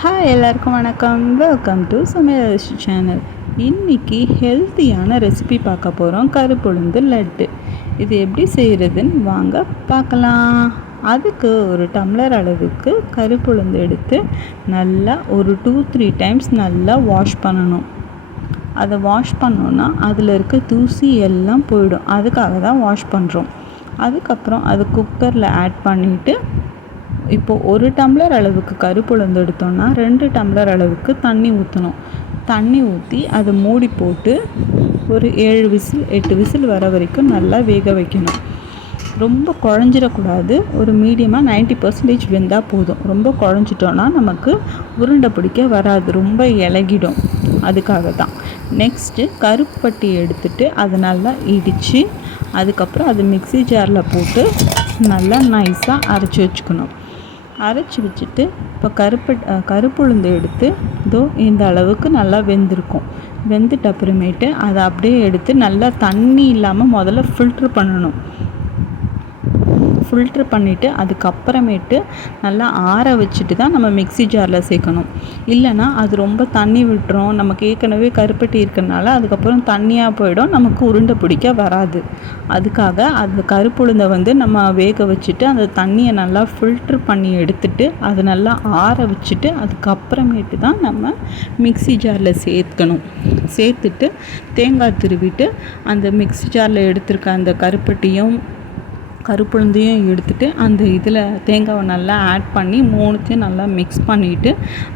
Hi எல்லாருக்கும் வணக்கம். Welcome to சமையல் சேனல். இன்றைக்கி ஹெல்த்தியான ரெசிபி பார்க்க போகிறோம். கருப்புளுந்து லட்டு. இது எப்படி செய்கிறதுன்னு வாங்க பார்க்கலாம். அதுக்கு ஒரு டம்ளர் அளவுக்கு கருப்புளுந்து எடுத்து நல்லா ஒரு 2-3 டைம்ஸ் நல்லா வாஷ் பண்ணணும். அதை வாஷ் பண்ணோன்னா அதில் இருக்க தூசி எல்லாம் போயிடும். அதுக்காக தான் வாஷ் பண்ணுறோம். அதுக்கப்புறம் அது குக்கரில் ஆட் பண்ணிவிட்டு இப்போது ஒரு டம்ளர் அளவுக்கு கருப்புளுந்து எடுத்தோன்னா 2 டம்ளர் அளவுக்கு தண்ணி ஊற்றணும். தண்ணி ஊற்றி அதை மூடி போட்டு ஒரு 8 விசில் வர வரைக்கும் நல்லா வேக வைக்கணும். ரொம்ப குழஞ்சிடக்கூடாது. ஒரு மீடியமாக 90% வெந்தால் போதும். ரொம்ப குழஞ்சிட்டோன்னா நமக்கு உருண்டை பிடிக்க வராது, ரொம்ப இலகிடும். அதுக்காக தான். நெக்ஸ்ட்டு கருப்பட்டி எடுத்துகிட்டு அதை நல்லா இடித்து அதுக்கப்புறம் அது மிக்ஸி ஜாரில் போட்டு நல்லா நைஸாக அரைச்சி வச்சுக்கணும். அரைச்சி வச்சுட்டு இப்போ கருப்புளுந்து எடுத்து இந்த அளவுக்கு நல்லா வெந்திருக்கும். வெந்துட்ட அப்புறமேட்டு அதை அப்படியே எடுத்து நல்லா தண்ணி இல்லாமல் முதல்ல ஃபில்ட்ரு பண்ணணும். ஃபில்ட்ரு பண்ணிவிட்டு அதுக்கப்புறமேட்டு நல்லா ஆற வச்சுட்டு தான் நம்ம மிக்ஸி ஜாரில் சேர்க்கணும். இல்லைனா அது ரொம்ப தண்ணி விட்டுரும். நமக்கு ஏற்கனவே கருப்பட்டி இருக்கிறனால அதுக்கப்புறம் தண்ணியாக போயிடும், நமக்கு உருண்டை பிடிக்க வராது. அதுக்காக அந்த கருப்புளுந்தை நம்ம வேக வச்சுட்டு அந்த தண்ணியை நல்லா ஃபில்ட்ரு பண்ணி எடுத்துட்டு அதை நல்லா ஆற வச்சுட்டு அதுக்கப்புறமேட்டு தான் நம்ம மிக்ஸி ஜாரில் சேர்த்துட்டு தேங்காய் துருவிட்டு அந்த மிக்ஸி ஜாரில் எடுத்துருக்க அந்த கருப்புளுந்தையும் எடுத்துகிட்டு அந்த இதில் தேங்காவை நல்லா ஆட் பண்ணி 3த்தையும் நல்லா மிக்ஸ் பண்ணிவிட்டு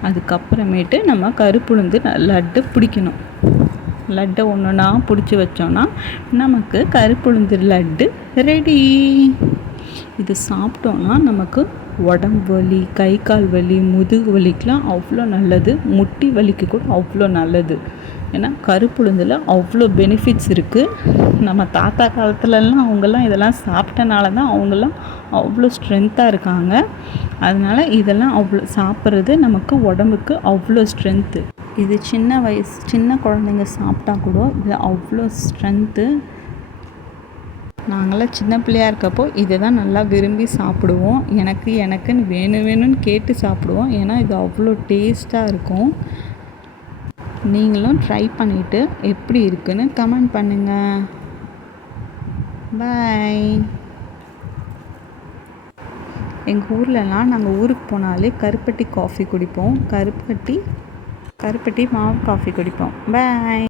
அதுக்கப்புறமேட்டு நம்ம கருப்புளுந்து லட்டு பிடிக்கணும். லட்டை ஒன்றுனா பிடிச்சி வச்சோன்னா நமக்கு கருப்புளுந்து லட்டு ரெடி. இது சாப்பிட்டோன்னா நமக்கு உடம்பு வலி, கை கால் வலி, முதுகு வலிக்கெலாம் அவ்வளோ நல்லது. முட்டி வலிக்கு கூட அவ்வளோ நல்லது. ஏன்னா கருப்புளுந்தில் அவ்வளோ பெனிஃபிட்ஸ் இருக்குது. நம்ம தாத்தா காலத்துலலாம் அவங்கெல்லாம் இதெல்லாம் சாப்பிட்டனால தான் அவங்கெல்லாம் அவ்வளோ ஸ்ட்ரென்த்தாக இருக்காங்க. அதனால் இதெல்லாம் அவ்வளோ சாப்பிட்றது நமக்கு உடம்புக்கு அவ்வளோ ஸ்ட்ரென்த்து. இது சின்ன குழந்தைங்க சாப்பிட்டா கூட இது அவ்வளோ ஸ்ட்ரென்த்து. நாங்களாம் சின்ன பிள்ளையாக இருக்கப்போ இதை தான் நல்லா விரும்பி சாப்பிடுவோம். எனக்குன்னு வேணும்னு கேட்டு சாப்பிடுவோம். ஏன்னா இது அவ்வளோ டேஸ்ட்டாக இருக்கும். நீங்களும் ட்ரை பண்ணிவிட்டு எப்படி இருக்குன்னு கமெண்ட் பண்ணுங்கள். பாய். எங்கள் ஊர்லலாம் நாங்கள் ஊருக்கு போனாலே கருப்பட்டி காஃபி குடிப்போம். கருப்பட்டி மாவு காஃபி குடிப்போம். பாய்.